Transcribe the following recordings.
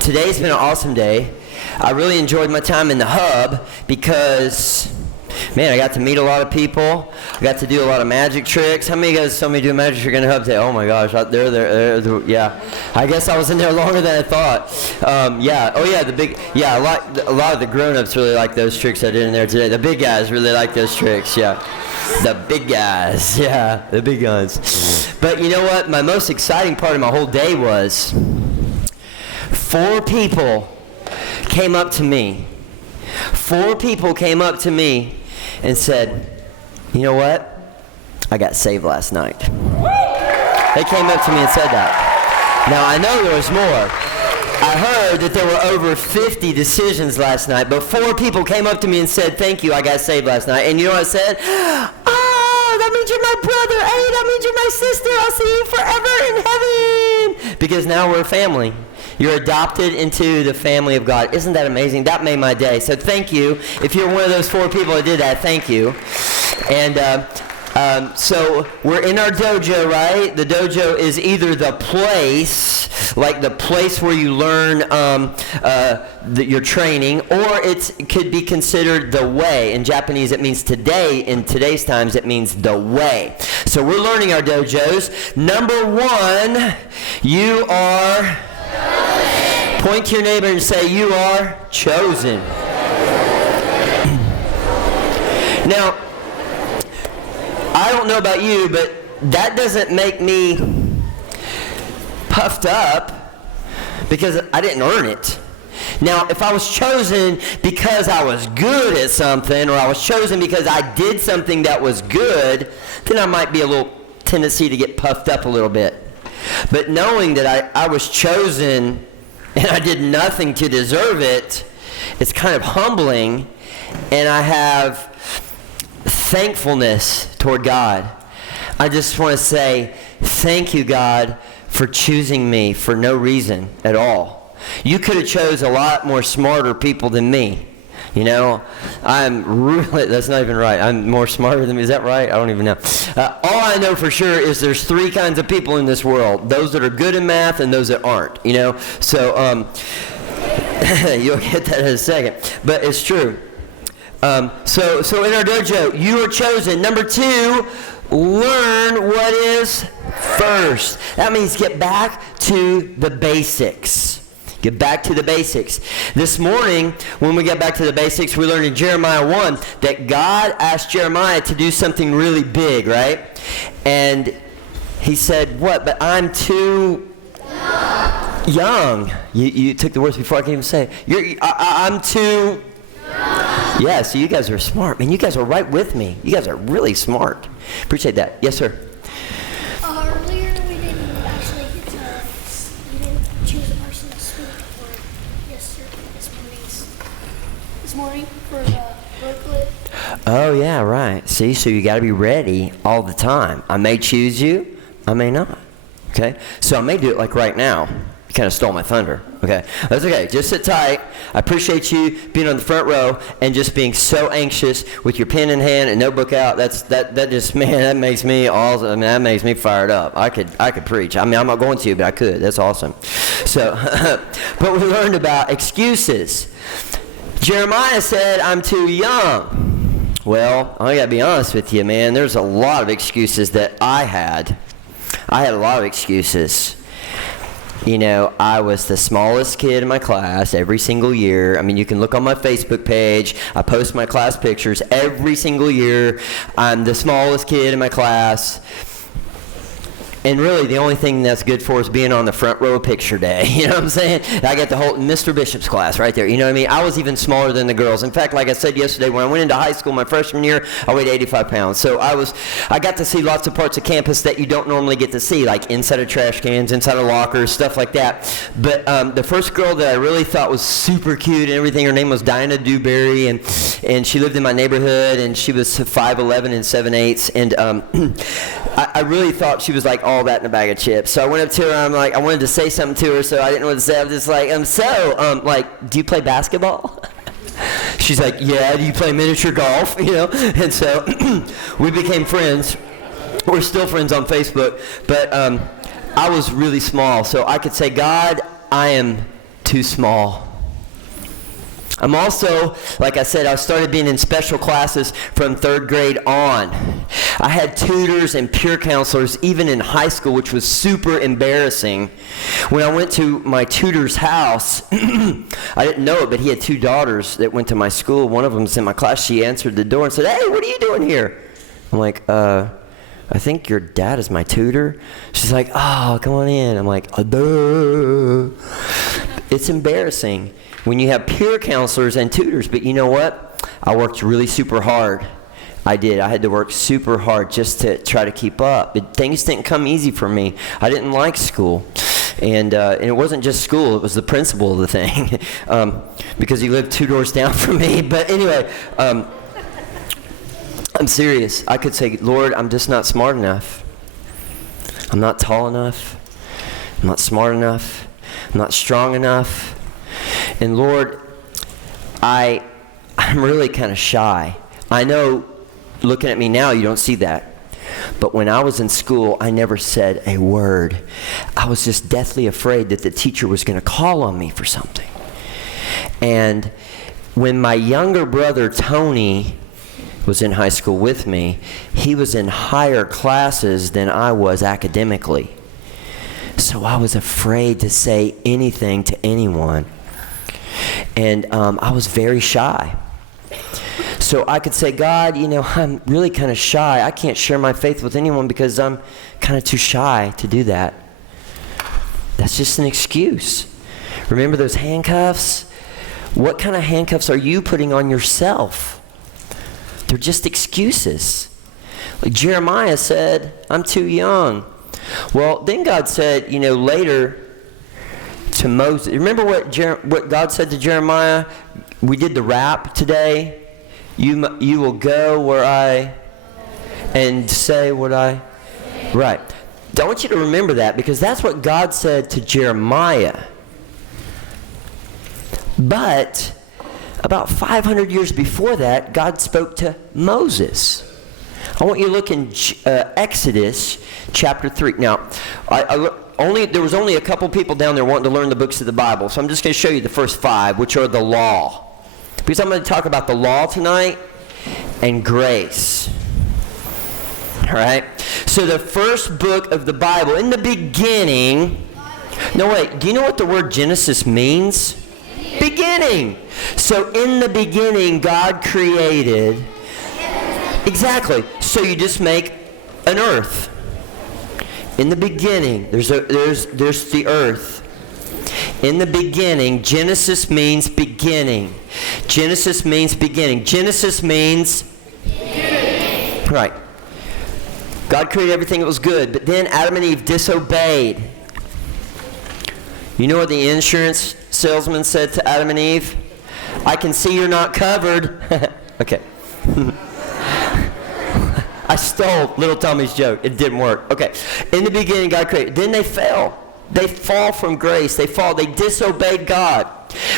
today's been an awesome day. I really enjoyed my time in the hub because, man, I got to meet a lot of people. I got to do a lot of magic tricks. How many of you guys saw me do a magic trick in the hub today? Oh my gosh, yeah. I guess I was in there longer than I thought. Yeah. Oh yeah, a lot of the grown-ups really like those tricks I did in there today. The big guys really like those tricks. Yeah. The big guys. Yeah, the big guns. But you know what? My most exciting part of my whole day was 4 people came up to me. 4 people came up to me and said, you know what? I got saved last night. They came up to me and said that. Now, I know there was more. I heard that there were over 50 decisions last night, but 4 people came up to me and said, thank you, I got saved last night. And you know what I said? Oh, that means you're my brother. Hey, that means you're my sister. I'll see you forever in heaven. Because now we're a family. You're adopted into the family of God. Isn't that amazing? That made my day. So thank you. If you're one of those 4 people that did that, thank you. And so we're in our dojo, right? The dojo is either the place, like the place where you learn your training, or it could be considered the way. In Japanese, it means today. In today's times, it means the way. So we're learning our dojos. Number 1, you are... Point to your neighbor and say, you are chosen. Now, I don't know about you, but that doesn't make me puffed up because I didn't earn it. Now, if I was chosen because I was good at something, or I was chosen because I did something that was good, then I might be a little tendency to get puffed up a little bit. But knowing that I was chosen and I did nothing to deserve it, it's kind of humbling, and I have thankfulness toward God. I just want to say, thank you, God, for choosing me for no reason at all. You could have chose a lot more smarter people than me. You know, that's not even right. I'm more smarter than me. Is that right? I don't even know. All I know for sure is there's 3 kinds of people in this world. Those that are good in math and those that aren't, you know. So, you'll get that in a second. But it's true. So in our dojo, you are chosen. Number 2, learn what is first. That means get back to the basics. Get back to the basics. This morning, when we get back to the basics, we learned in Jeremiah 1 that God asked Jeremiah to do something really big, right? And he said, what? But I'm too young. You took the words before I can even say it. I'm too... Yeah, so you guys are smart. Man, you guys are right with me. You guys are really smart. Appreciate that. Yes, sir. Earlier, we didn't actually get to... We didn't choose a person to speak for this morning for the booklet. Oh, yeah, right. See, so you got to be ready all the time. I may choose you. I may not. Okay? So I may do it like right now. You kind of stole my thunder. Okay? That's okay. Just sit tight. I appreciate you being on the front row and just being so anxious with your pen in hand and notebook out. That just, man, that makes me awesome. I mean, that makes me fired up. I could preach. I mean, I'm not going to, but I could. That's awesome. So, but we learned about excuses. Jeremiah said, I'm too young. Well, I got to be honest with you, man. There's a lot of excuses that I had. I had a lot of excuses. You know, I was the smallest kid in my class every single year. I mean, you can look on my Facebook page. I post my class pictures every single year. I'm the smallest kid in my class. And really, the only thing that's good for is being on the front row of picture day. You know what I'm saying? I got the whole Mr. Bishop's class right there. You know what I mean? I was even smaller than the girls. In fact, like I said yesterday, when I went into high school my freshman year, I weighed 85 pounds. So I got to see lots of parts of campus that you don't normally get to see, like inside of trash cans, inside of lockers, stuff like that. But the first girl that I really thought was super cute and everything, her name was Dinah Dewberry, and she lived in my neighborhood, and she was 5'11" and 7/8", and I really thought she was like all that in a bag of chips. So I went up to her, and I'm like, I wanted to say something to her, so I didn't know what to say. I'm just like, do you play basketball? She's like, yeah, do you play miniature golf? You know, and so we became friends. We're still friends on Facebook, but I was really small, so I could say, God, I am too small. I'm also, like I said, I started being in special classes from 3rd grade on. I had tutors and peer counselors even in high school, which was super embarrassing. When I went to my tutor's house, I didn't know it, but he had 2 daughters that went to my school. One of them was in my class. She answered the door and said, "Hey, what are you doing here?" I'm like, I think your dad is my tutor. She's like, "Oh, come on in." I'm like, duh. It's embarrassing when you have peer counselors and tutors, but you know what? I worked really super hard. I did. I had to work super hard just to try to keep up. Things didn't come easy for me. I didn't like school. And it wasn't just school. It was the principal of the thing because he lived 2 doors down from me. But anyway, I'm serious. I could say, "Lord, I'm just not smart enough. I'm not tall enough. I'm not smart enough. I'm not strong enough. And Lord, I'm really kind of shy." I know, looking at me now, you don't see that. But when I was in school, I never said a word. I was just deathly afraid that the teacher was going to call on me for something. And when my younger brother, Tony, was in high school with me, he was in higher classes than I was academically. So I was afraid to say anything to anyone. And I was very shy. So I could say, "God, I'm really kind of shy. I can't share my faith with anyone because I'm kind of too shy to do that." That's just an excuse. Remember those handcuffs? What kind of handcuffs are you putting on yourself? They're just excuses. Like Jeremiah said, "I'm too young." Well, then God said, later to Moses. Remember what God said to Jeremiah? We did the rap today. You will go where I and say what I. Right. I want you to remember that because that's what God said to Jeremiah. But about 500 years before that, God spoke to Moses. I want you to look in Exodus chapter 3. Now, there was only a couple people down there wanting to learn the books of the Bible, so I'm just going to show you the first 5, which are the law. Because I'm going to talk about the law tonight and grace. All right? So the first book of the Bible, in the beginning... No, wait. Do you know what the word Genesis means? Beginning. So in the beginning, God created... Exactly. So you just make an earth. In the beginning, there's the earth. In the beginning, Genesis means beginning. Genesis means beginning. Genesis means beginning. Right. God created everything that was good, but then Adam and Eve disobeyed. You know what the insurance salesman said to Adam and Eve? "I can see you're not covered." Okay. I stole little Tommy's joke. It didn't work. Okay. In the beginning, God created. Then they fell. They fall from grace. They fall. They disobeyed God.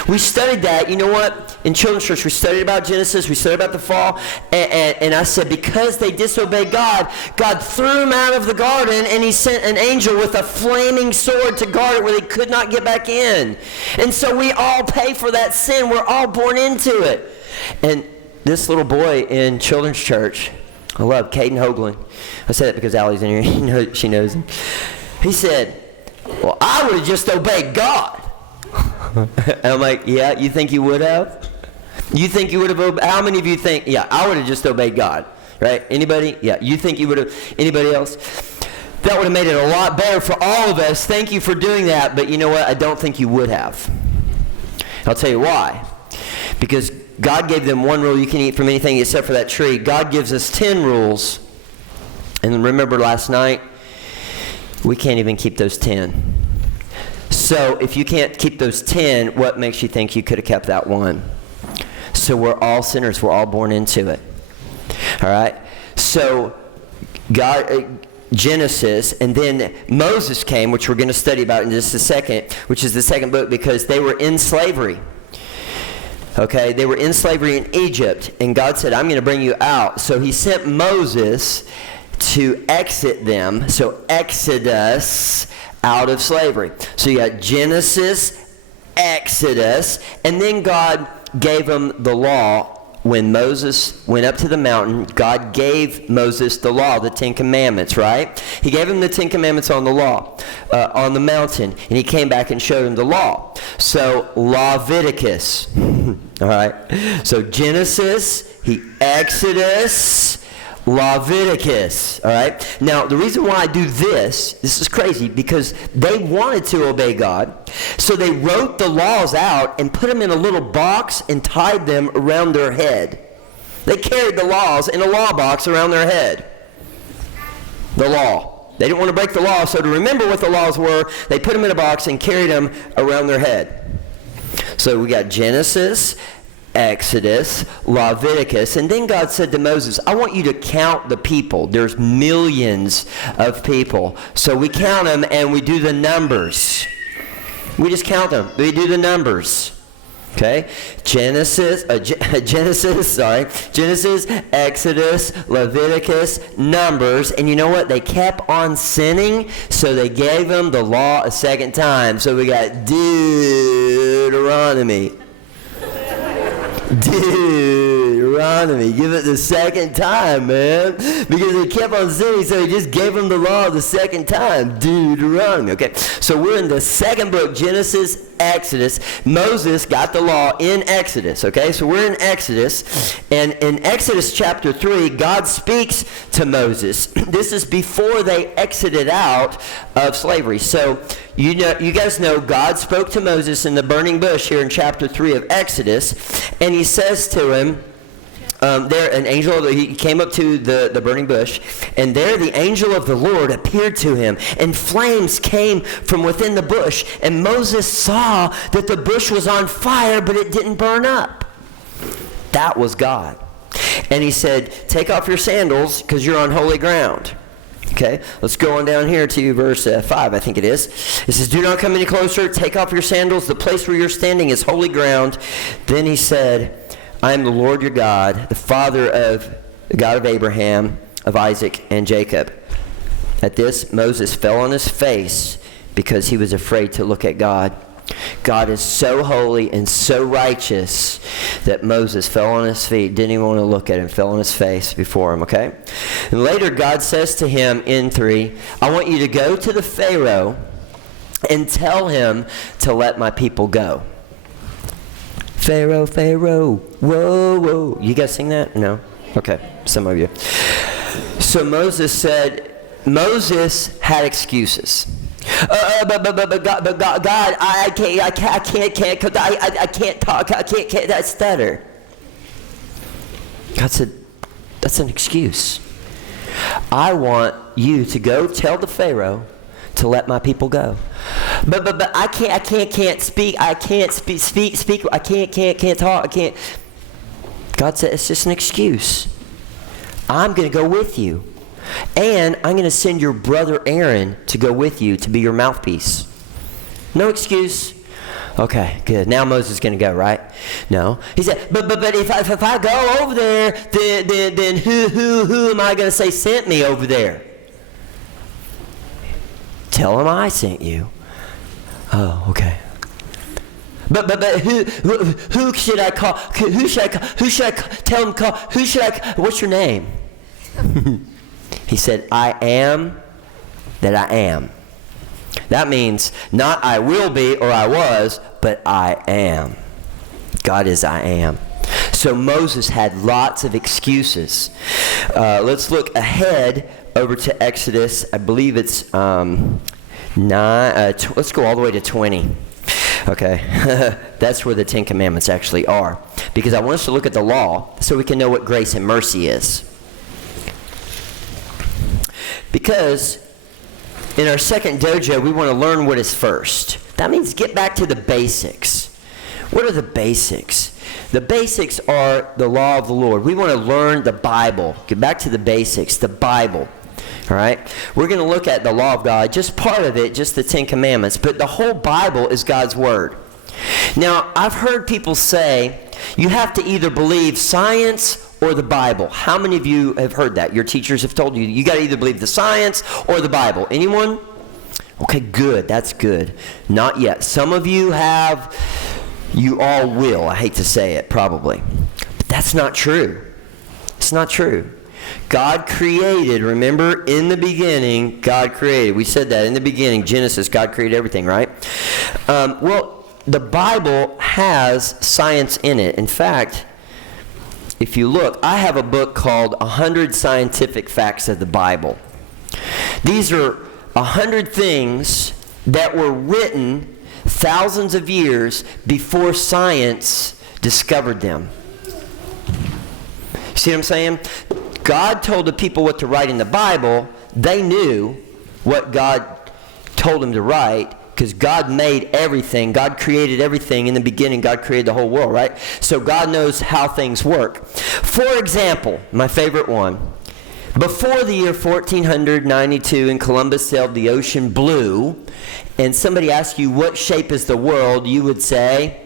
We studied that. You know what? In children's church, we studied about Genesis. We studied about the fall. And I said, because they disobeyed God, God threw them out of the garden, and he sent an angel with a flaming sword to guard it where they could not get back in. And so we all pay for that sin. We're all born into it. And this little boy in children's church, I love Caden Hoagland. I say that because Allie's in here. She knows him. He said, "Well, I would have just obeyed God." And I'm like, "Yeah, you think you would have? You think you would have obeyed? How many of you think, yeah, I would have just obeyed God?" Right? Anybody? Yeah, you think you would have? Anybody else? That would have made it a lot better for all of us. Thank you for doing that. But you know what? I don't think you would have. I'll tell you why. Because God gave them one rule: you can eat from anything except for that tree. God gives us 10 rules. And remember last night, we can't even keep those 10. So if you can't keep those 10, what makes you think you could have kept that one? So we're all sinners. We're all born into it. All right? So God, Genesis, and then Moses came, which we're going to study about in just a second, which is the second book, because they were in slavery. Okay? They were in slavery in Egypt, and God said, "I'm going to bring you out." So he sent Moses to exit them. So Exodus, out of slavery. So you got Genesis, Exodus. And then God gave them the law. When Moses went up to the mountain, God gave Moses the law, the Ten Commandments, right? He gave him the Ten Commandments on the law, on the mountain, and he came back and showed him the law. So Leviticus, all right? So Genesis, Exodus, Leviticus, all right? Now, the reason why I do this is crazy, because they wanted to obey God, so they wrote the laws out and put them in a little box and tied them around their head. They carried the laws in a law box around their head. The law. They didn't want to break the law, so to remember what the laws were, they put them in a box and carried them around their head. So we got Genesis, Exodus, Leviticus, and then God said to Moses, I want you to count the people. There's millions of people. So we count them and we do the numbers. We just count them. We do the numbers. Okay? Genesis, Exodus, Leviticus, Numbers, and you know what? They kept on sinning, so they gave them the law a second time. So we got Deuteronomy. Deuteronomy. Give it the second time, man. Because they kept on sinning, so he just gave them the law the second time. Deuteronomy. Okay. So we're in the second book, Genesis, Exodus. Moses got the law in Exodus. Okay. So we're in Exodus. And in Exodus chapter 3, God speaks to Moses. This is before they exited out of slavery. So you guys know God spoke to Moses in the burning bush here in chapter 3 of Exodus, and he says to him, he came up to the burning bush, and there the angel of the Lord appeared to him, and flames came from within the bush, and Moses saw that the bush was on fire, but it didn't burn up. That was God. And he said, take off your sandals, because you're on holy ground. Okay, let's go on down here to verse 5, I think it is. It says, do not come any closer, take off your sandals, the place where you're standing is holy ground. Then he said, I am the Lord your God, the God of Abraham, of Isaac, and Jacob. At this, Moses fell on his face because he was afraid to look at God. God is so holy and so righteous that Moses fell on his feet, didn't even want to look at him, fell on his face before him, okay? And later God says to him in 3, I want you to go to the Pharaoh and tell him to let my people go. Pharaoh, Pharaoh, whoa, whoa. You guys sing that? No? Okay, some of you. So Moses had excuses. But God, I can't talk, I can't stutter. God said, that's an excuse. I want you to go tell the Pharaoh to let my people go. But I can't speak, I can't speak, I can't talk, I can't. God said, it's just an excuse. I'm going to go with you. And I'm going to send your brother Aaron to go with you to be your mouthpiece. No excuse. Okay, good. Now Moses is going to go, right? No. He said, but if I go over there, then who am I going to say sent me over there? Tell him I sent you. Oh, okay. But who should I call? Who should I tell him call? Who should I? What's your name? He said, I am that I am. That means not I will be or I was, but I am. God is I am. So Moses had lots of excuses. Let's look ahead over to Exodus. I believe it's 9. Let's go all the way to 20. Okay, that's where the Ten Commandments actually are. Because I want us to look at the law so we can know what grace and mercy is. Because in our second dojo, we want to learn what is first. That means get back to the basics. What are the basics? The basics are the law of the Lord. We want to learn the Bible. Get back to the basics, the Bible. All right? We're going to look at the law of God, just part of it, just the Ten Commandments. But the whole Bible is God's Word. Now, I've heard people say you have to either believe science or the Bible. How many of you have heard that? Your teachers have told you got to either believe the science or the Bible. Anyone? Okay, good. That's good. Not yet. Some of you have, you all will. I hate to say it, probably. But that's not true. It's not true. God created, remember, in the beginning, God created. We said that in the beginning, Genesis, God created everything, right? Well, the Bible has science in it. In fact, if you look, I have a book called 100 Scientific Facts of the Bible. These are 100 things that were written thousands of years before science discovered them. See what I'm saying? God told the people what to write in the Bible. They knew what God told them to write because God made everything. God created everything. In the beginning, God created the whole world, right? So God knows how things work. For example, my favorite one. Before the year 1492, and Columbus sailed the ocean blue, and somebody asked you, what shape is the world? You would say,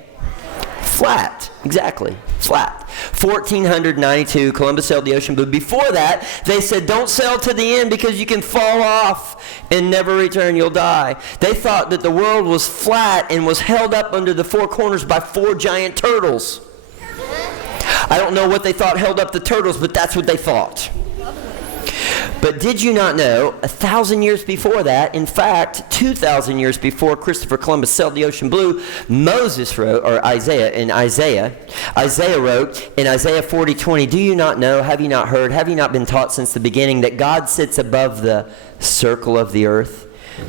flat. Exactly, flat. 1492, Columbus sailed the ocean blue. Before that, they said, don't sail to the end because you can fall off and never return. You'll die. They thought that the world was flat and was held up under the four corners by four giant turtles. I don't know what they thought held up the turtles, but that's what they thought. But did you not know, 1,000 years before that, in fact, 2,000 years before Christopher Columbus sailed the ocean blue, Moses wrote, or Isaiah wrote in Isaiah 40:20, do you not know, have you not heard, have you not been taught since the beginning that God sits above the circle of the earth?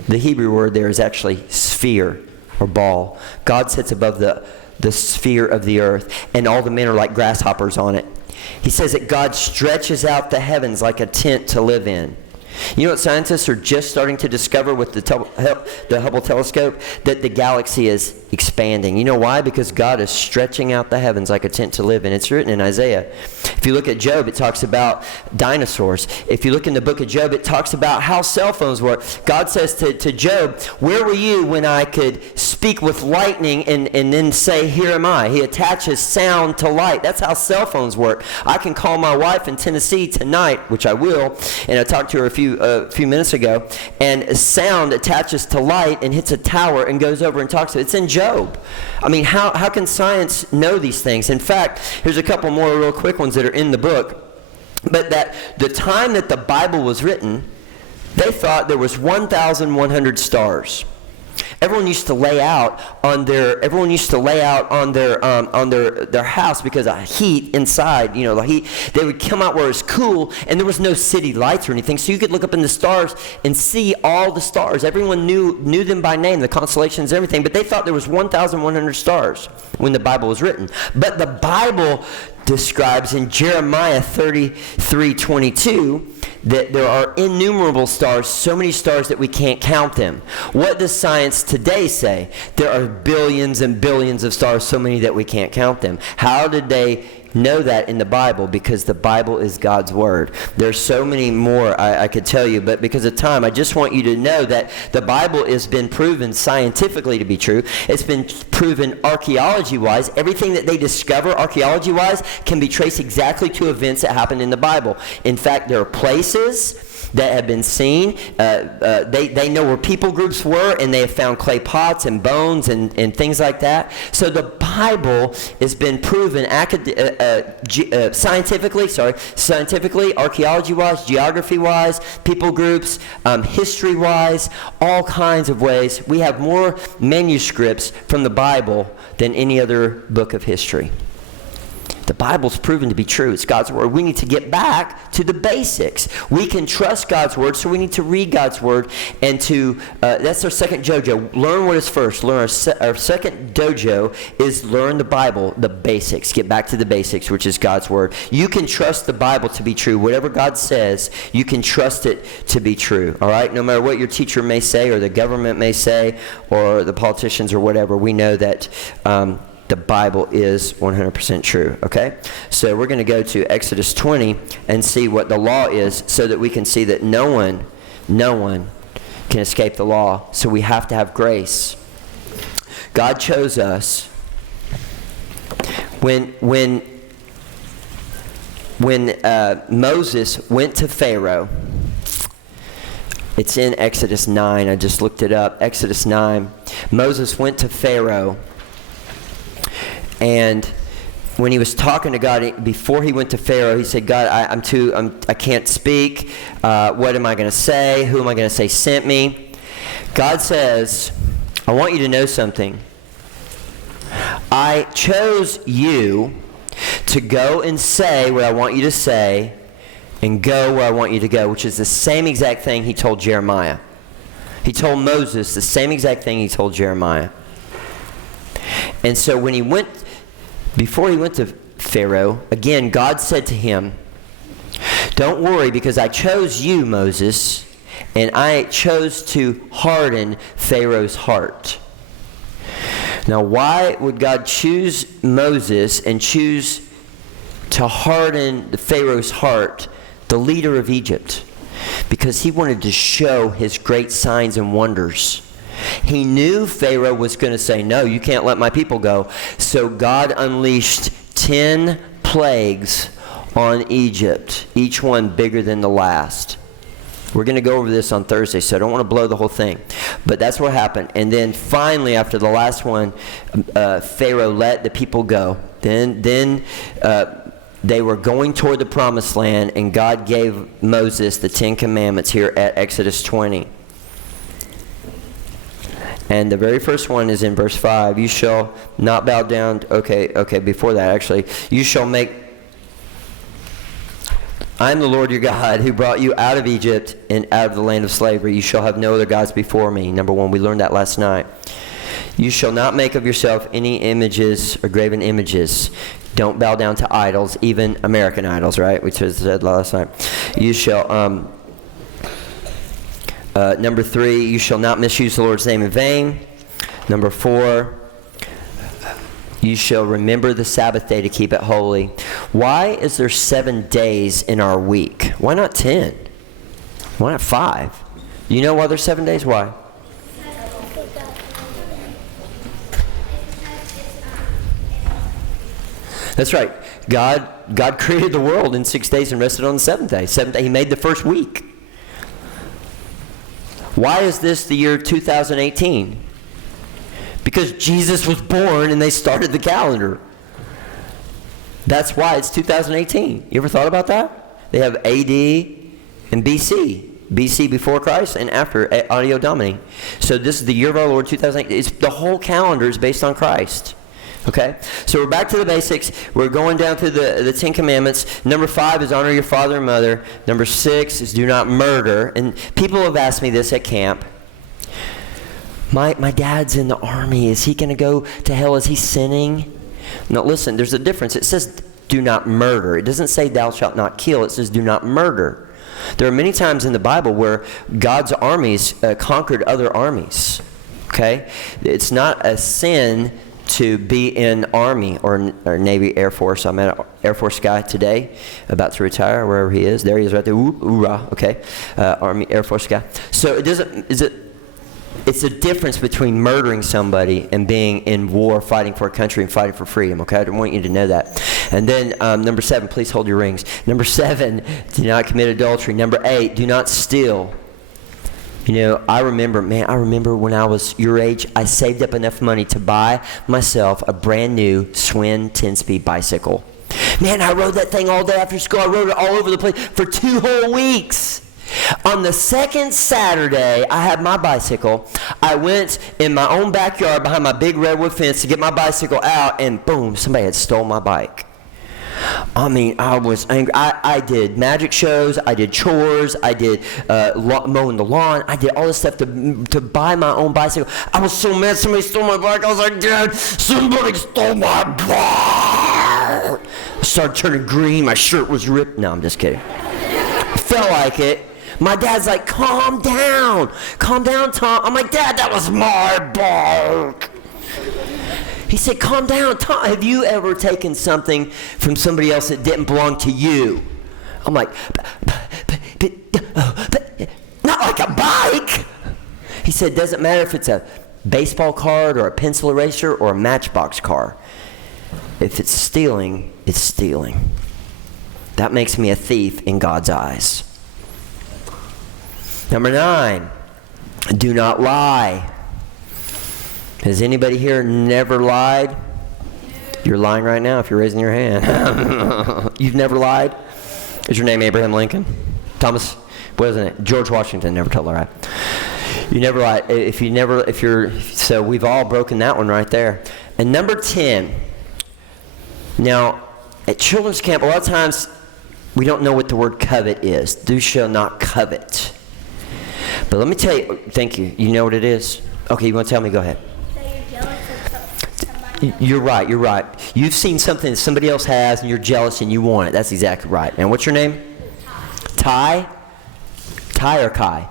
The Hebrew word there is actually sphere or ball. God sits above the sphere of the earth, and all the men are like grasshoppers on it. He says that God stretches out the heavens like a tent to live in. You know what scientists are just starting to discover with the Hubble telescope? That the galaxy is expanding. You know why? Because God is stretching out the heavens like a tent to live in. It's written in Isaiah. If you look at Job, it talks about dinosaurs. If you look in the book of Job, it talks about how cell phones work. God says to Job, where were you when I could speak with lightning and then say, here am I? He attaches sound to light. That's how cell phones work. I can call my wife in Tennessee tonight, which I will, and I talked to her a few minutes ago, and sound attaches to light and hits a tower and goes over and talks to it. It's in Job. I mean, how can science know these things? In fact, here's a couple more real quick ones that are in the book. But that the time that the Bible was written, they thought there was 1,100 stars. Everyone used to lay out on their house because of heat inside. You know, the heat. They would come out where it was cool, and there was no city lights or anything, so you could look up in the stars and see all the stars. Everyone knew them by name, the constellations, everything. But they thought there was 1,100 stars when the Bible was written. But the Bible describes in Jeremiah 33:22 that there are innumerable stars, so many stars that we can't count them. What does science today say? There are billions and billions of stars, so many that we can't count them. How did they know that in the Bible? Because the Bible is God's Word. There's so many more I could tell you, but because of time, I just want you to know that the Bible has been proven scientifically to be true. It's been proven archaeology-wise. Everything that they discover archaeology-wise can be traced exactly to events that happened in the Bible. In fact, there are places that have been seen. They know where people groups were, and they have found clay pots and bones and things like that. So the Bible has been proven scientifically, archaeology-wise, geography-wise, people groups, history-wise, all kinds of ways. We have more manuscripts from the Bible than any other book of history. The Bible's proven to be true. It's God's Word. We need to get back to the basics. We can trust God's Word, so we need to read God's Word. And that's our second dojo. Learn what is first. Our second dojo is learn the Bible, the basics. Get back to the basics, which is God's Word. You can trust the Bible to be true. Whatever God says, you can trust it to be true. All right? No matter what your teacher may say or the government may say or the politicians or whatever, we know that the Bible is 100% true, okay? So we're going to go to Exodus 20 and see what the law is so that we can see that no one can escape the law. So we have to have grace. God chose us. When Moses went to Pharaoh, It's in Exodus 9. I just looked it up. Exodus 9. Moses went to Pharaoh, and when he was talking to God, before he went to Pharaoh, he said, God, I can't speak. What am I going to say? Who am I going to say sent me? God says, I want you to know something. I chose you to go and say what I want you to say and go where I want you to go, which is the same exact thing he told Jeremiah. He told Moses the same exact thing he told Jeremiah. And so before he went to Pharaoh, again, God said to him, don't worry, because I chose you, Moses, and I chose to harden Pharaoh's heart. Now, why would God choose Moses and choose to harden the Pharaoh's heart, the leader of Egypt? Because he wanted to show his great signs and wonders. He knew Pharaoh was going to say, no, you can't let my people go. So God unleashed 10 plagues on Egypt, each one bigger than the last. We're going to go over this on Thursday, so I don't want to blow the whole thing. But that's what happened. And then finally, after the last one, Pharaoh let the people go. Then they were going toward the promised land, and God gave Moses the 10 commandments here at Exodus 20. And the very first one is in verse 5. You shall not bow down. Okay, before that, actually. You shall make... I am the Lord your God who brought you out of Egypt and out of the land of slavery. You shall have no other gods before me. Number 1, we learned that last night. You shall not make of yourself any images or graven images. Don't bow down to idols, even American idols, right? We said last night. You shall... number 3, you shall not misuse the Lord's name in vain. Number 4, you shall remember the Sabbath day to keep it holy. Why is there 7 days in our week? Why not 10? Why not 5? You know why there's 7 days? Why? That's right. God created the world in 6 days and rested on the 7th day. 7th day, he made the first week. Why is this the year 2018? Because Jesus was born and they started the calendar. That's why it's 2018. You ever thought about that? They have AD and BC. BC before Christ and after Anno Domini. So this is the year of our Lord 2018. The whole calendar is based on Christ. Okay? So we're back to the basics. We're going down to the 10 Commandments. Number 5 is honor your father and mother. Number 6 is do not murder. And people have asked me this at camp. My dad's in the army. Is he going to go to hell? Is he sinning? No, listen, there's a difference. It says do not murder. It doesn't say thou shalt not kill. It says do not murder. There are many times in the Bible where God's armies conquered other armies. Okay? It's not a sin to be in Army or Navy, Air Force. I met an Air Force guy today, about to retire, wherever he is. There he is right there. Hoorah, okay. Army, Air Force guy. So it's a difference between murdering somebody and being in war, fighting for a country and fighting for freedom, okay? I want you to know that. And then number 7, please hold your rings. Number 7, do not commit adultery. Number 8, do not steal. You know, I remember when I was your age, I saved up enough money to buy myself a brand new Schwinn 10-speed bicycle. Man, I rode that thing all day after school. I rode it all over the place for 2 whole weeks. On the second Saturday, I had my bicycle. I went in my own backyard behind my big redwood fence to get my bicycle out, and boom, somebody had stolen my bike. I mean, I was angry. I did magic shows. I did chores. I did mowing the lawn. I did all this stuff to buy my own bicycle. I was so mad somebody stole my bike. I was like, Dad, somebody stole my bike. I started turning green. My shirt was ripped. No, I'm just kidding. I felt like it. My dad's like, calm down. Calm down, Tom. I'm like, Dad, that was my bike. He said, calm down, Tom. Have you ever taken something from somebody else that didn't belong to you? I'm like, not like a bike. He said, doesn't matter if it's a baseball card or a pencil eraser or a Matchbox car. If it's stealing, it's stealing. That makes me a thief in God's eyes. Number 9, do not lie. Has anybody here never lied? You're lying right now if you're raising your hand. You've never lied? Is your name Abraham Lincoln? Thomas, wasn't it? George Washington never told a lie. You never lied. So we've all broken that one right there. And number 10. Now, at children's camp, a lot of times we don't know what the word covet is. Thou shalt not covet. But let me tell you, thank you. You know what it is? Okay, you want to tell me? Go ahead. So you're jealous of somebody. You're right. You've seen something that somebody else has, and you're jealous, and you want it. That's exactly right. And what's your name? Ty? Ty or Kai?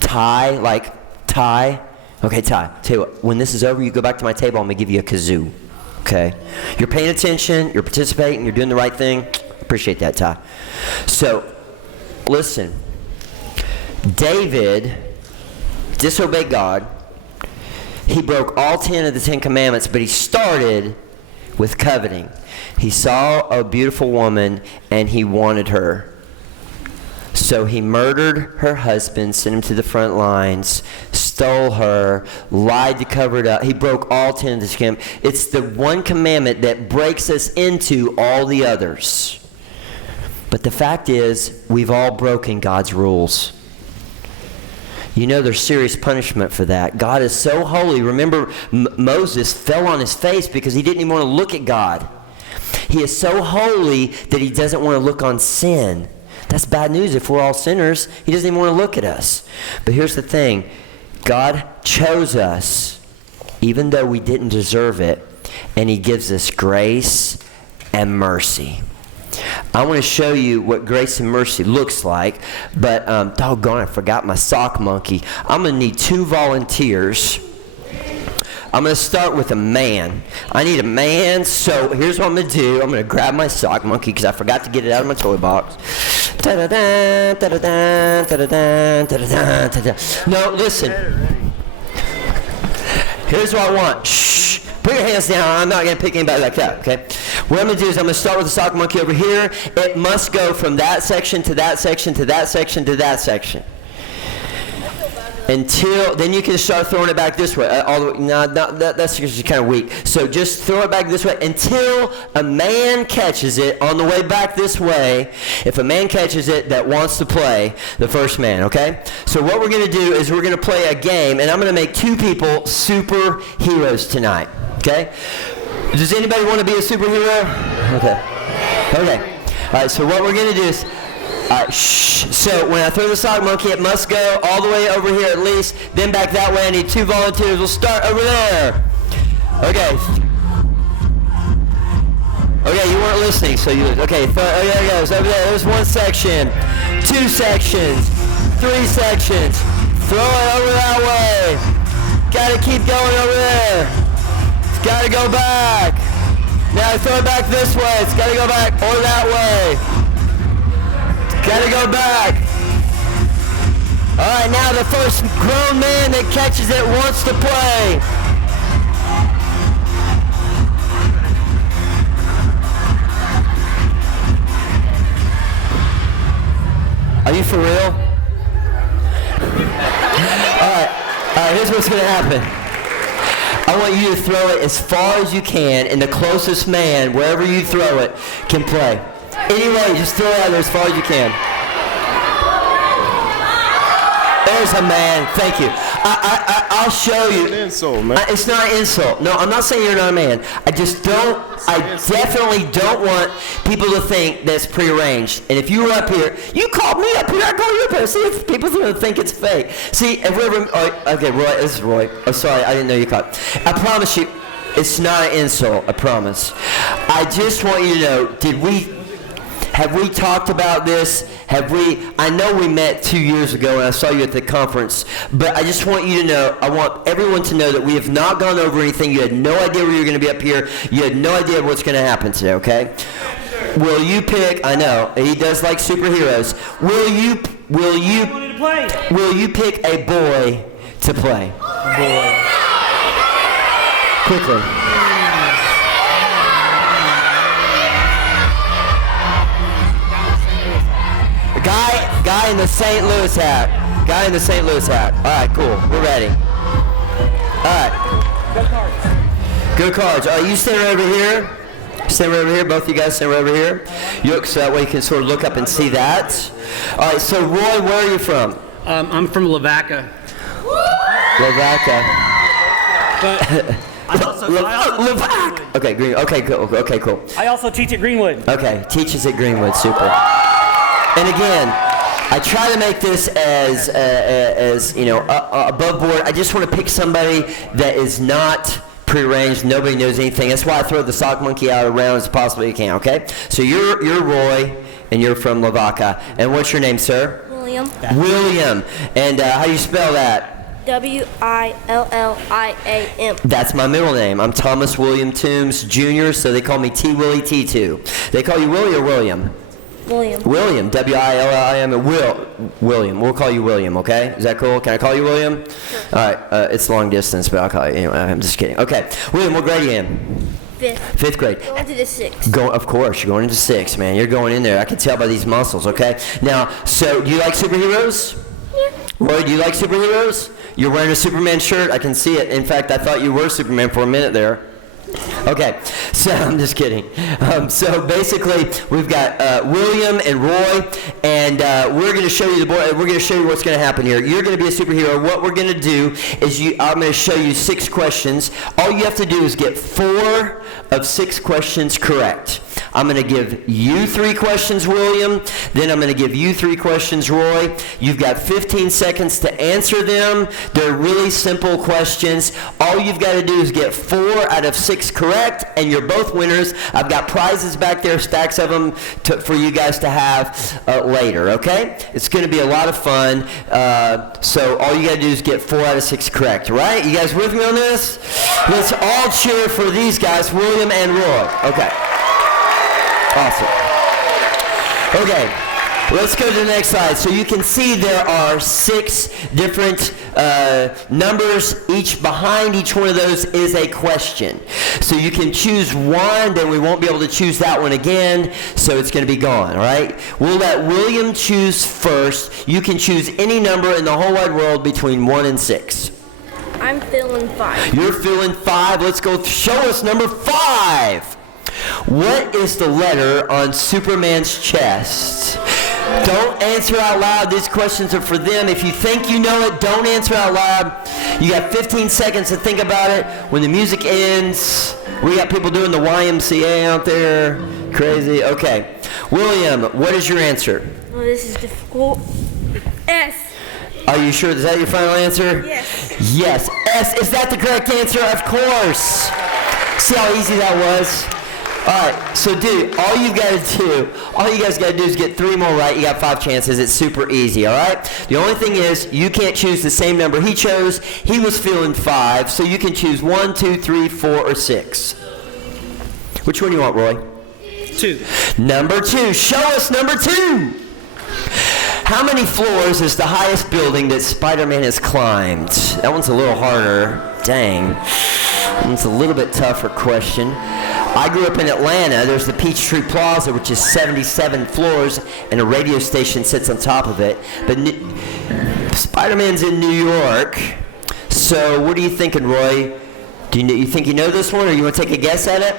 Ty, like Ty? Okay, Ty. Tell you what, when this is over, you go back to my table, I'm going to give you a kazoo. Okay? You're paying attention, you're participating, you're doing the right thing. Appreciate that, Ty. So, listen. David disobeyed God. He broke all 10 of the 10 commandments, but he started with coveting. He saw a beautiful woman, and he wanted her. So he murdered her husband, sent him to the front lines, stole her, lied to cover it up. He broke all 10 of the commandments. It's the one commandment that breaks us into all the others. But the fact is, we've all broken God's rules. You know there's serious punishment for that. God is so holy. Remember, Moses fell on his face because he didn't even want to look at God. He is so holy that he doesn't want to look on sin. That's bad news if we're all sinners. He doesn't even want to look at us. But here's the thing. God chose us even though we didn't deserve it, and he gives us grace and mercy. I want to show you what grace and mercy looks like, but doggone, I forgot my sock monkey. I'm going to need 2 volunteers. I'm going to start with a man. I need a man, so here's what I'm going to do. I'm going to grab my sock monkey because I forgot to get it out of my toy box. Da-da-da, da-da-da, da-da-da, da-da-da, da-da. No, listen. Here's what I want. Shh. Put your hands down. I'm not going to pick anybody like that, okay? What I'm going to do is I'm going to start with the sock monkey over here. It must go from that section to that section to that section to that section. Until, then you can start throwing it back this way. All the way, that's just kind of weak. So just throw it back this way until a man catches it on the way back this way. If a man catches it that wants to play, the first man, okay? So what we're going to do is we're going to play a game, and I'm going to make 2 people superheroes tonight, okay? Does anybody want to be a superhero? Okay. All right, so what we're going to do is, so when I throw the sock monkey, it must go all the way over here at least, then back that way. I need 2 volunteers. We'll start over there. Okay. Okay, you weren't listening, so you, okay, there it goes, over there. There's 1 section, 2 sections, 3 sections. Throw it over that way. Got to keep going over there. It's got to go back. Now throw it back this way. It's got to go back or that way. Gotta go back. All right, now the first grown man that catches it wants to play. Are you for real? All right, here's what's gonna happen. I want you to throw it as far as you can, and the closest man, wherever you throw it, can play. Anyway, just throw it out there as far as you can. There's a man. Thank you. I'll show you. It's an insult, man. It's not an insult. No, I'm not saying you're not a man. I definitely don't want people to think that's prearranged. And if you were up here, you called me up here, I called you up here. See, if people are going to think it's fake. See, if we're okay, Roy, this is Roy. Oh, sorry, I didn't know you called. I promise you, it's not an insult. I promise. I just want you to know, have we talked about this? I know we met 2 years ago and I saw you at the conference, but I just want you to know, I want everyone to know that we have not gone over anything. You had no idea we were going to be up here. You had no idea what's going to happen today, okay? Will you pick, I know, he does like superheroes. Will you pick a boy to play? Boy. Quickly. Guy in the St. Louis hat. Guy in the St. Louis hat. All right, cool. We're ready. All right. Go Cards. Go Cards. All right, you stand right over here. Stand right over here. Both of you guys stand right over here. So that way you can sort of look up and see that. All right, so Roy, where are you from? I'm from Lavaca. Lavaca. But Lavaca. Okay, green. Okay, cool. Okay, cool. I also teach at Greenwood. Okay, teaches at Greenwood. Super. And again, I try to make this as above board. I just want to pick somebody that is not prearranged. Nobody knows anything. That's why I throw the sock monkey out around as possibly can. Okay. So you're Roy, and you're from Lavaca. And what's your name, sir? William. William. And how do you spell that? William. That's my middle name. I'm Thomas William Toombs Jr., so they call me T. Willie T2. They call you Willie or William? William. William, W-I-L-L-I-M, William. We'll call you William, okay? Is that cool? Can I call you William? Sure. All right, it's long distance, but I'll call you anyway. I'm just kidding. Okay, William, what grade are you in? Fifth grade. Going to the 6th. Of course, you're going into 6th, man. You're going in there. I can tell by these muscles, okay? Now, so do you like superheroes? Yeah. Roy, do you like superheroes? You're wearing a Superman shirt. I can see it. In fact, I thought you were Superman for a minute there. Okay, so I'm just kidding. So basically, we've got William and Roy, and we're going to show you we're going to show you what's going to happen here. You're going to be a superhero. What we're going to do is I'm going to show you 6 questions. All you have to do is get 4 of 6 questions correct. I'm going to give you 3 questions, William. Then I'm going to give you 3 questions, Roy. You've got 15 seconds to answer them. They're really simple questions. All you've got to do is get 4 out of 6 correct, and you're both winners. I've got prizes back there, stacks of them for you guys to have later, okay? It's going to be a lot of fun. So all you got to do is get 4 out of 6 correct, right? You guys with me on this? Let's all cheer for these guys, William and Roy. Okay. Awesome. Okay, let's go to the next slide. So you can see there are 6 different numbers. Behind each one of those is a question. So you can choose one, then we won't be able to choose that one again, so it's going to be gone, all right? We'll let William choose first. You can choose any number in the whole wide world between 1 and 6. I'm feeling 5. You're feeling 5. Let's go. Show us number 5. What is the letter on Superman's chest? Don't answer out loud. These questions are for them. If you think you know it, don't answer out loud. You got 15 seconds to think about it. When the music ends, we got people doing the YMCA out there. Crazy. Okay. William, what is your answer? Oh, this is difficult. S. Are you sure? Is that your final answer? Yes. Yes. S. Is that the correct answer? Of course. See how easy that was? All right, so dude, all you guys got to do is get 3 more right. You got 5 chances. It's super easy, all right? The only thing is you can't choose the same number he chose. He was feeling 5, so you can choose 1, 2, 3, 4, or 6. Which one do you want, Roy? 2. Number 2. Show us number 2. How many floors is the highest building that Spider-Man has climbed? That one's a little harder. Dang. It's a little bit tougher question. I grew up in Atlanta. There's the Peachtree Plaza, which is 77 floors, and a radio station sits on top of it. But Spider-Man's in New York. So what are you thinking, Roy? You think you know this one, or you want to take a guess at it?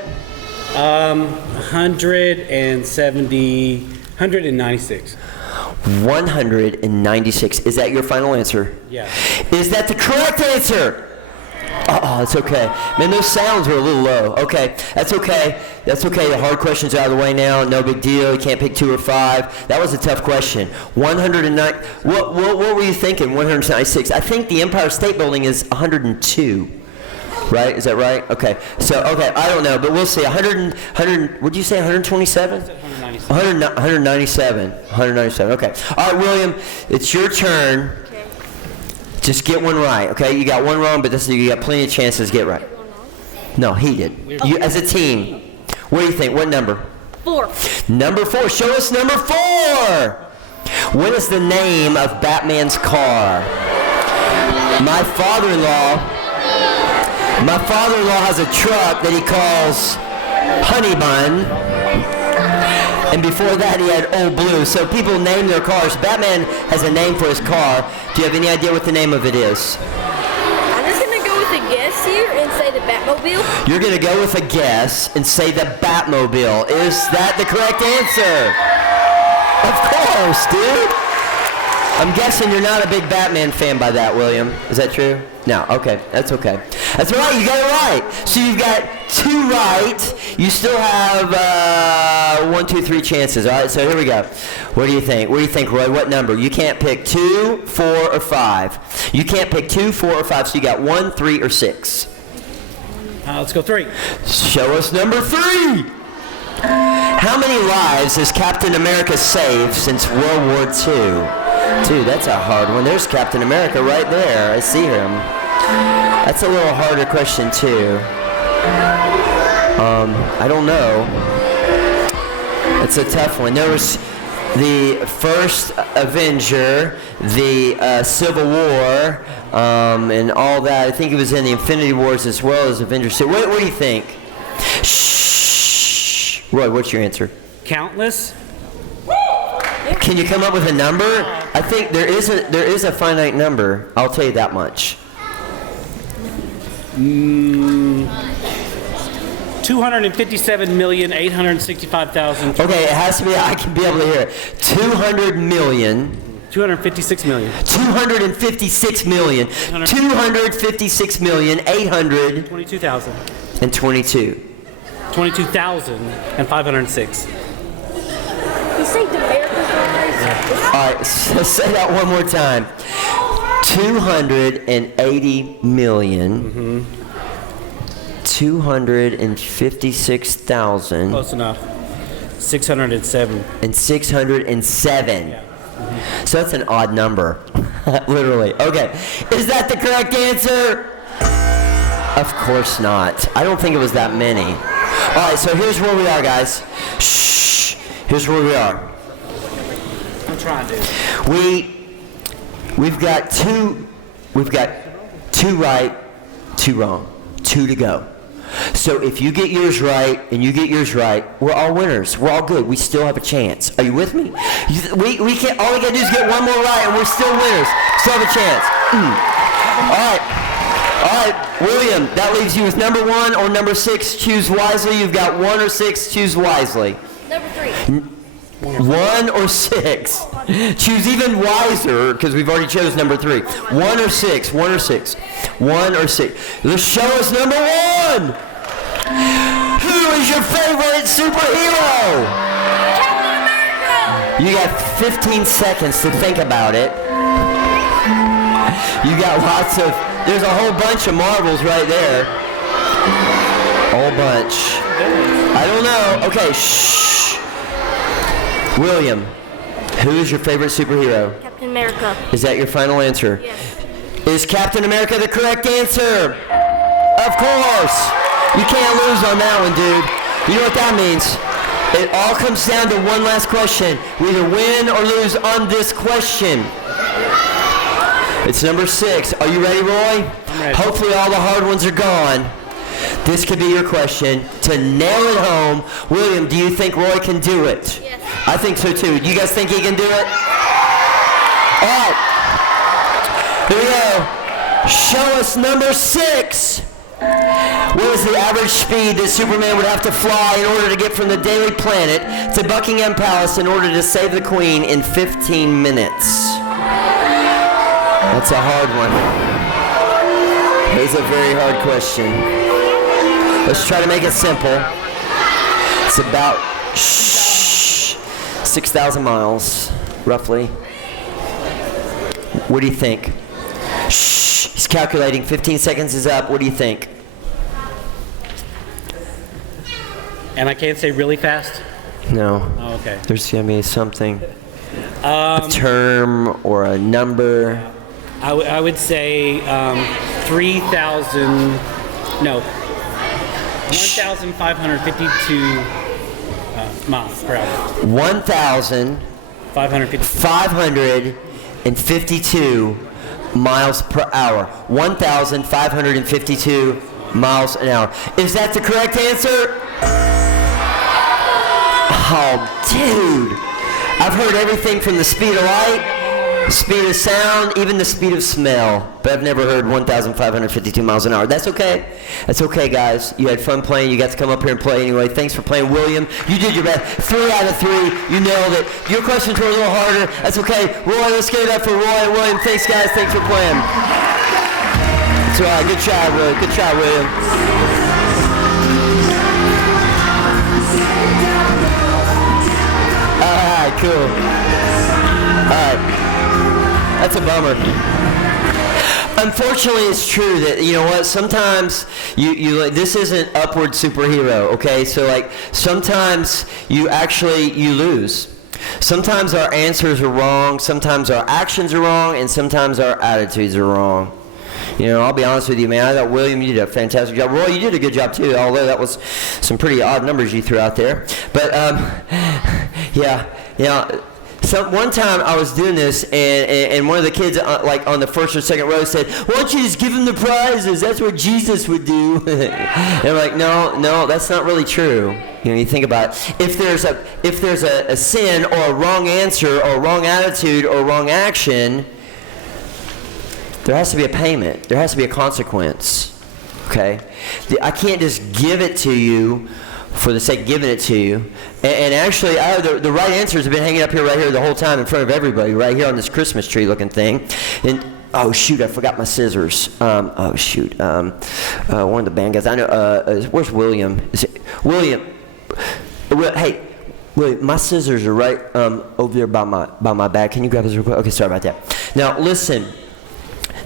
196. 196. Is that your final answer? Yeah. Is that the correct answer? Oh, it's okay. Man, those sounds were a little low. Okay, that's okay. That's okay. The hard questions are out of the way now. No big deal. You can't pick 2 or 5. That was a tough question. 109. What were you thinking? 196. I think the Empire State Building is 102. Right? Is that right? Okay. So, okay, I don't know, but we'll see. 100, would you say 127? 197. 197. Okay. All right, William, it's your turn. Okay. Just get one right, okay? You got one wrong, but you got plenty of chances to get right. No, he did. You, as a team. What do you think? What number? 4. Number 4. Show us number 4. What is the name of Batman's car? My father-in-law has a truck that he calls Honey Bun. And before that, he had Old Blue. So people name their cars. Batman has a name for his car. Do you have any idea what the name of it is? I'm just gonna go with a guess here and say the Batmobile. You're going to go with a guess and say the Batmobile. Is that the correct answer? Of course, dude. I'm guessing you're not a big Batman fan by that, William. Is that true? No. Okay. That's okay. That's all right. You got it right. So you've got 2 right. You still have 1, 2, 3 chances. All right. So here we go. What do you think? What do you think, Roy? What number? You can't pick 2, 4, or 5. You can't pick 2, 4, or 5. So you got 1, 3, or 6. Let's go 3. Show us number 3. How many lives has Captain America saved since World War II? Dude, that's a hard one. There's Captain America right there. I see him. That's a little harder question, too. I don't know. It's a tough one. There was the first Avenger, the Civil War, and all that. I think it was in the Infinity Wars as well as Avengers 2. What do you think? Shh. Roy, what's your answer? Countless. Can you come up with a number? I think there is a finite number. I'll tell you that much. 257,865,000. Okay, it has to be. I can be able to hear it. 200 million. 256 million. 256 million. 256 million. 800. 22,000. And 22. 22,506. You say America's lives? All right, so say that one more time. 280 million. 256,000. Close enough. 607. And 607. So that's an odd number. Literally. Okay. Is that the correct answer? Of course not. I don't think it was that many. All right, so here's where we are, guys. Shh. Here's where we are. I'm trying to. We've got two right, 2 wrong, 2 to go. So if you get yours right and you get yours right, we're all winners. We're all good. We still have a chance. Are you with me? We can't. All we gotta do is get one more right, and we're still winners. Still have a chance. All right, William. That leaves you with number 1 or number 6. Choose wisely. You've got 1 or 6. Choose wisely. Number 3. 1 or 6. Choose even wiser, because we've already chose number 3. 1 or 6. 1 or 6. 1 or 6. Let's show us number 1. Who is your favorite superhero? Captain America! You got 15 seconds to think about it. You got lots of. There's a whole bunch of marbles right there. Whole bunch. I don't know. Okay, shh. William, who is your favorite superhero? Captain America. Is that your final answer? Yes. Is Captain America the correct answer? Of course. You can't lose on that one, dude. You know what that means? It all comes down to one last question. We either win or lose on this question. It's number 6. Are you ready, Roy? I'm ready. Hopefully all the hard ones are gone. This could be your question to nail it home. William, do you think Roy can do it? Yes. I think so too. Do you guys think he can do it? All right. Here we go. Show us number 6. What is the average speed that Superman would have to fly in order to get from the Daily Planet to Buckingham Palace in order to save the Queen in 15 minutes? That's a hard one. It's a very hard question. Let's try to make it simple. It's about 6,000 miles, roughly. What do you think? Shh. He's calculating. 15 seconds is up. What do you think? And I can't say really fast? No. Oh, okay. There's going to be something. A term or a number. I would say 3,000, no, 1,552 miles per hour. 1,552 miles per hour. 1,552 miles an hour. Is that the correct answer? Oh, dude. I've heard everything from the speed of light, speed of sound, even the speed of smell. But I've never heard 1,552 miles an hour. That's okay. That's okay, guys. You had fun playing. You got to come up here and play anyway. Thanks for playing, William. You did your best. 3 out of 3. You nailed it. Your questions were a little harder. That's okay. Roy, let's get it up for Roy and William. Thanks, guys. Thanks for playing. That's all right. Good try, William. Good try, William. Alright, cool. Alright. That's a bummer. Unfortunately, it's true that, you know what, sometimes you this isn't upward superhero, okay? So, like, sometimes you lose. Sometimes our answers are wrong, sometimes our actions are wrong, and sometimes our attitudes are wrong. You know, I'll be honest with you, man. I thought, William, you did a fantastic job. Roy, you did a good job, too, although that was some pretty odd numbers you threw out there. But, one time I was doing this, and one of the kids, like, on the first or second row said, why don't you just give him the prizes? That's what Jesus would do. And I'm like, no, that's not really true. You know, you think about it. If there's a sin or a wrong answer or a wrong attitude or a wrong action, there has to be a payment. There has to be a consequence, okay? I can't just give it to you for the sake of giving it to you. And actually, the right answers have been hanging up here right here the whole time in front of everybody, right here on this Christmas tree looking thing. And, oh, shoot, I forgot my scissors. One of the band guys. I know, where's William? William, hey, William, my scissors are right over there by my bag. Can you grab those real quick? Okay, sorry about that. Now, listen.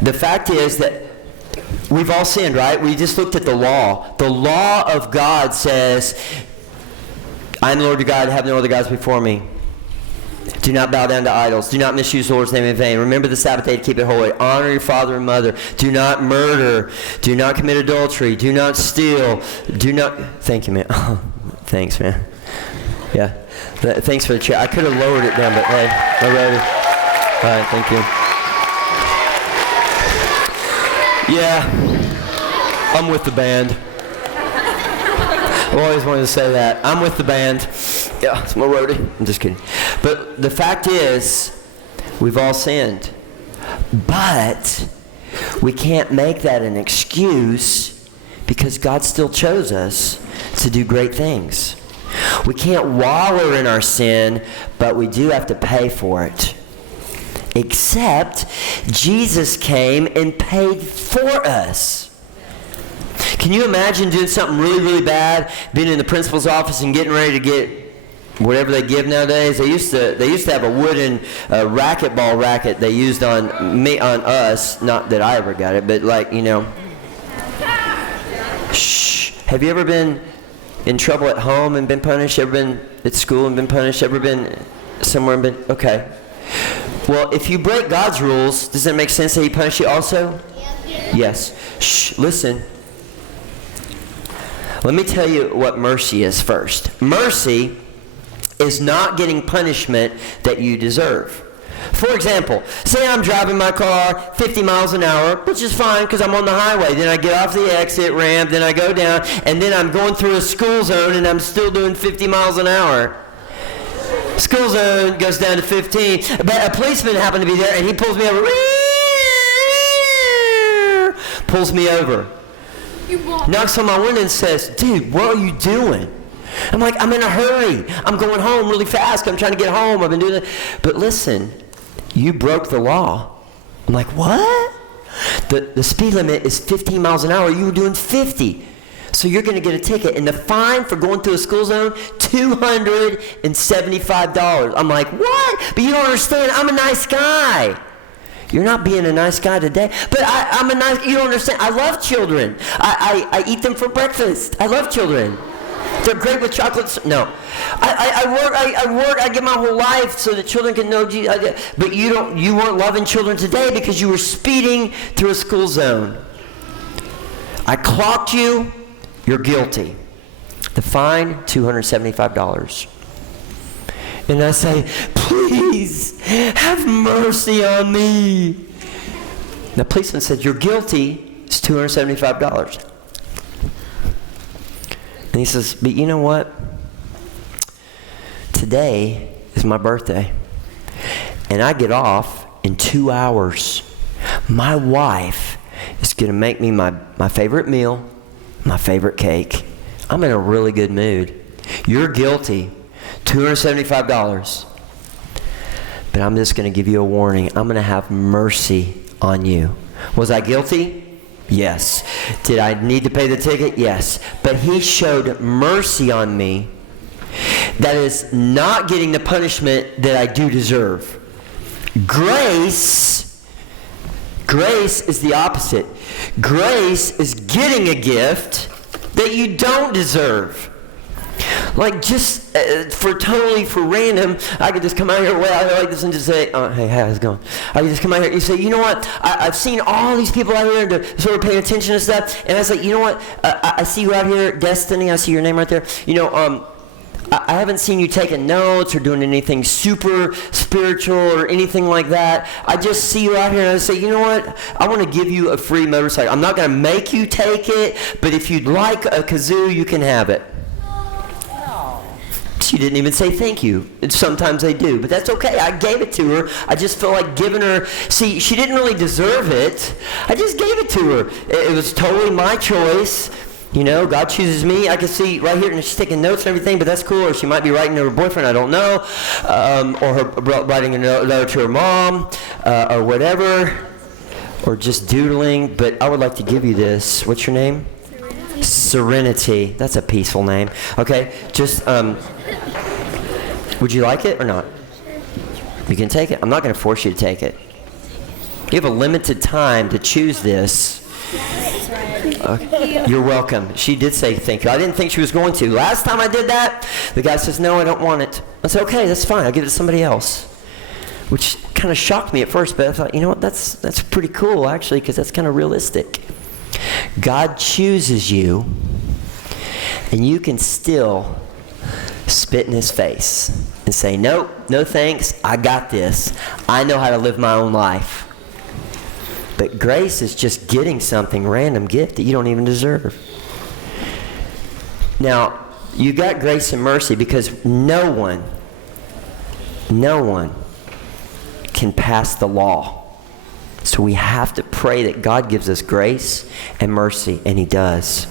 The fact is that we've all sinned, right? We just looked at the law. The law of God says, I am the Lord your God, have no other gods before me. Do not bow down to idols. Do not misuse the Lord's name in vain. Remember the Sabbath day to keep it holy. Honor your father and mother. Do not murder. Do not commit adultery. Do not steal. Thank you, man. Oh, thanks, man. Yeah. Thanks for the chair. I could have lowered it down, but hey, I wrote it. All right, thank you. Yeah, I'm with the band. I've always wanted to say that. I'm with the band. Yeah, it's my roadie. I'm just kidding. But the fact is, we've all sinned. But we can't make that an excuse because God still chose us to do great things. We can't wallow in our sin, but we do have to pay for it. Except Jesus came and paid for us. Can you imagine doing something really, really bad, being in the principal's office and getting ready to get whatever they give nowadays? They used to have a wooden racquetball racket they used on us. Not that I ever got it, but like, you know. Shh. Have you ever been in trouble at home and been punished? Ever been at school and been punished? Ever been somewhere and been, okay. Well, if you break God's rules, does it make sense that He punish you also? Yes. Shh, listen. Let me tell you what mercy is first. Mercy is not getting punishment that you deserve. For example, say I'm driving my car 50 miles an hour, which is fine because I'm on the highway. Then I get off the exit ramp, then I go down, and then I'm going through a school zone and I'm still doing 50 miles an hour. School zone goes down to 15, but a policeman happened to be there, and he pulls me over. Pulls me over. Knocks on my window and says, dude, what are you doing? I'm like, I'm in a hurry. I'm going home really fast. I'm trying to get home. I've been doing that. But listen, you broke the law. I'm like, what? The speed limit is 15 miles an hour. You were doing 50. So you're going to get a ticket. And the fine for going through a school zone, $275. I'm like, what? But you don't understand. I'm a nice guy. You're not being a nice guy today. But I'm a nice, you don't understand. I love children. I eat them for breakfast. I love children. They're great with chocolates. No. I work, I give my whole life so that children can know Jesus. But you weren't loving children today because you were speeding through a school zone. I clocked you. You're guilty. The fine, $275. And I say, please, have mercy on me. The policeman said, you're guilty. It's $275. And he says, but you know what? today is my birthday, and I get off in 2 hours. My wife is going to make me my favorite meal, my favorite cake. I'm in a really good mood. You're guilty. $275. But I'm just going to give you a warning. I'm going to have mercy on you. Was I guilty? Yes. Did I need to pay the ticket? Yes. But he showed mercy on me. That is not getting the punishment that I do deserve. Grace is the opposite. Grace is getting a gift that you don't deserve. Like just for random, I could just come out here, well, I like this, and just say, oh, hey, how's it going? I could just come out here and you say, you know what, I've seen all these people out here and sort of paying attention to stuff, and I was like, you know what, I see you out here, Destiny, I see your name right there, I haven't seen you taking notes or doing anything super spiritual or anything like that. I just see you out here and I say, you know what? I want to give you a free motorcycle. I'm not going to make you take it, but if you'd like a kazoo, you can have it. She didn't even say thank you. Sometimes they do, but that's okay. I gave it to her. I just feel like giving her. See, she didn't really deserve it. I just gave it to her. It was totally my choice. God chooses me. I can see right here, and she's taking notes and everything, but that's cool. Or she might be writing to her boyfriend, I don't know. Or her writing a letter to her mom, or whatever. Or just doodling. But I would like to give you this. What's your name? Serenity. That's a peaceful name. Okay, just, would you like it or not? You can take it. I'm not going to force you to take it. You have a limited time to choose this. Okay. You're welcome. She did say thank you. I didn't think she was going to. Last time I did that, the guy says, no, I don't want it. I said, okay, that's fine. I'll give it to somebody else. Which kind of shocked me at first, but I thought, you know what, that's pretty cool, actually, because that's kind of realistic. God chooses you, and you can still spit in his face and say, nope, no thanks, I got this. I know how to live my own life. But grace is just getting something, random gift that you don't even deserve. Now, you got grace and mercy because no one can pass the law. So we have to pray that God gives us grace and mercy, and he does.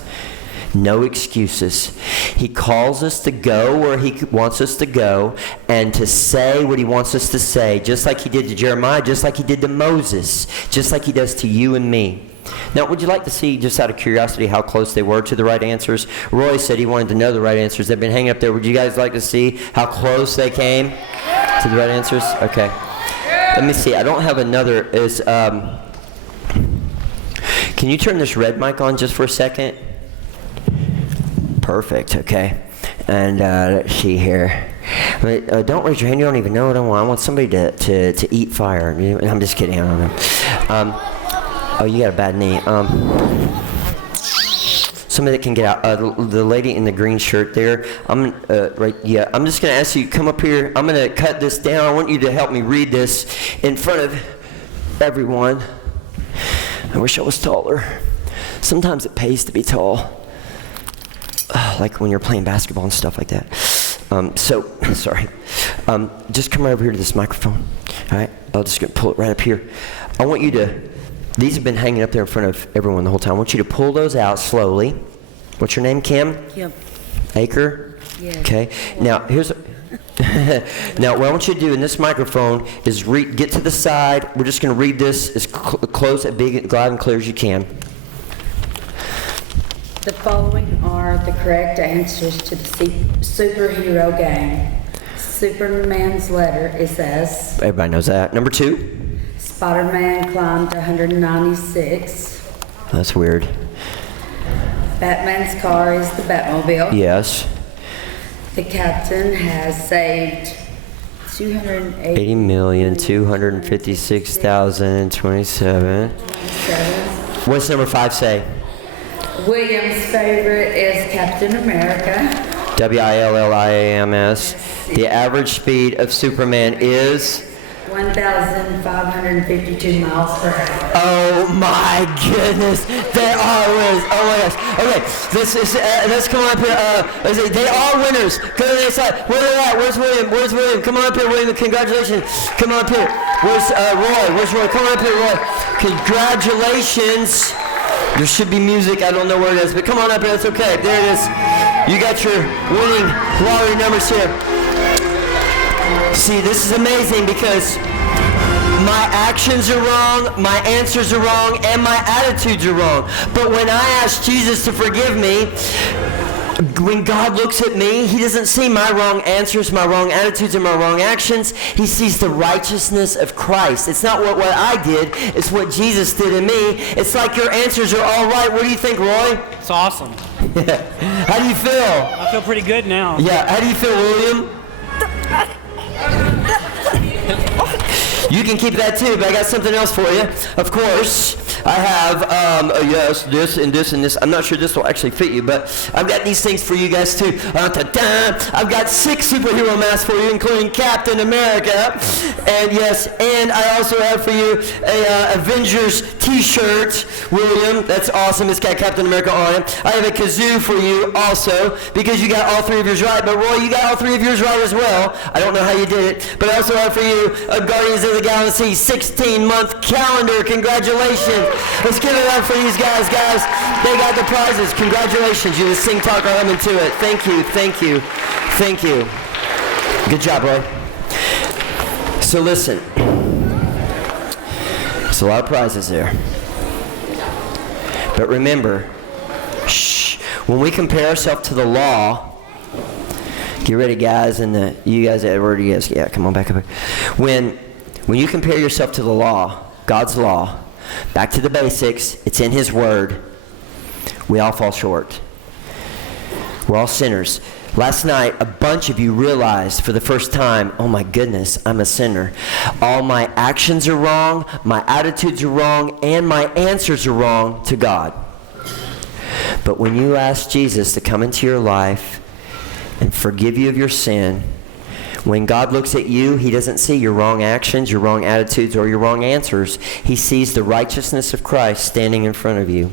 No excuses. He calls us to go where he wants us to go and to say what he wants us to say, just like he did to Jeremiah, just like he did to Moses, just like he does to you and me. Now, would you like to see, just out of curiosity, how close they were to the right answers? Roy said he wanted to know the right answers. They've been hanging up there. Would you guys like to see how close they came to the right answers? Okay. Let me see. I don't have another. Can you turn this red mic on just for a second? Perfect. Okay. And let's see here. Don't raise your hand. You don't even know what I want. I want somebody to eat fire. I'm just kidding. I don't know. Oh, you got a bad knee. Somebody that can get out. The lady in the green shirt there. Right. Yeah. I'm just gonna ask you to come up here. I'm gonna cut this down. I want you to help me read this in front of everyone. I wish I was taller. Sometimes it pays to be tall. Like when you're playing basketball and stuff like that. Sorry. Just come right over here to this microphone. All right. I'll just pull it right up here. I want you to. These have been hanging up there in front of everyone the whole time. I want you to pull those out slowly. What's your name, Kim? Kim. Aker? Yeah. Okay. Now, here's... Now, what I want you to do in this microphone is get to the side. We're just going to read this as close, as big, loud, and clear as you can. The following are the correct answers to the superhero game. Superman's letter is S. Everybody knows that. Number 2. Spider-Man climbed 196. That's weird. Batman's car is the Batmobile. Yes. The captain has saved 80,256,027. What's number 5 say? William's favorite is Captain America. WILLIAMS. The average speed of Superman is 1,552 miles per hour. Oh my goodness, they are winners. Oh my gosh. Okay, let's come on up here. Let's see. They are winners. Go to the side. Where are they at? Where's William? Where's William? Come on up here, William. Congratulations. Come on up here. Where's Roy? Where's Roy? Come on up here, Roy. Congratulations. There should be music. I don't know where it is, but come on up here. That's okay. There it is. You got your winning lottery numbers here. See, this is amazing because my actions are wrong, my answers are wrong, and my attitudes are wrong. But when I ask Jesus to forgive me, when God looks at me, he doesn't see my wrong answers, my wrong attitudes, and my wrong actions. He sees the righteousness of Christ. It's not what I did, it's what Jesus did in me. It's like your answers are all right. What do you think, Roy? It's awesome. How do you feel? I feel pretty good now. Yeah, how do you feel, William? You can keep that too, but I got something else for you. Of course, I have, yes, this and this and this. I'm not sure this will actually fit you, but I've got these things for you guys too. I've got 6 superhero masks for you, including Captain America. And yes, and I also have for you a Avengers t-shirt, William. That's awesome. It's got Captain America on it. I have a kazoo for you also, because you got all 3 of yours right. But Roy, you got all 3 of yours right as well. I don't know how you did it, but I also have for you a Guardians of the Galaxy 16-month calendar. Congratulations. Let's give it up for these guys. They got the prizes. Congratulations. You just sing, talk, or hum into it. Thank you. Good job, Roy. So listen. There's a lot of prizes there. But remember, when we compare ourselves to the law, get ready, guys, and you guys that already is. Yeah, come on back up here. When you compare yourself to the law, God's law, back to the basics, it's in his word, we all fall short. We're all sinners. Last night, a bunch of you realized for the first time, oh my goodness, I'm a sinner. All my actions are wrong, my attitudes are wrong, and my answers are wrong to God. But when you ask Jesus to come into your life and forgive you of your sin, when God looks at you, he doesn't see your wrong actions, your wrong attitudes, or your wrong answers. He sees the righteousness of Christ standing in front of you.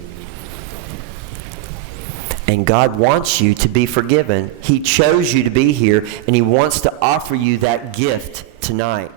And God wants you to be forgiven. He chose you to be here, and he wants to offer you that gift tonight.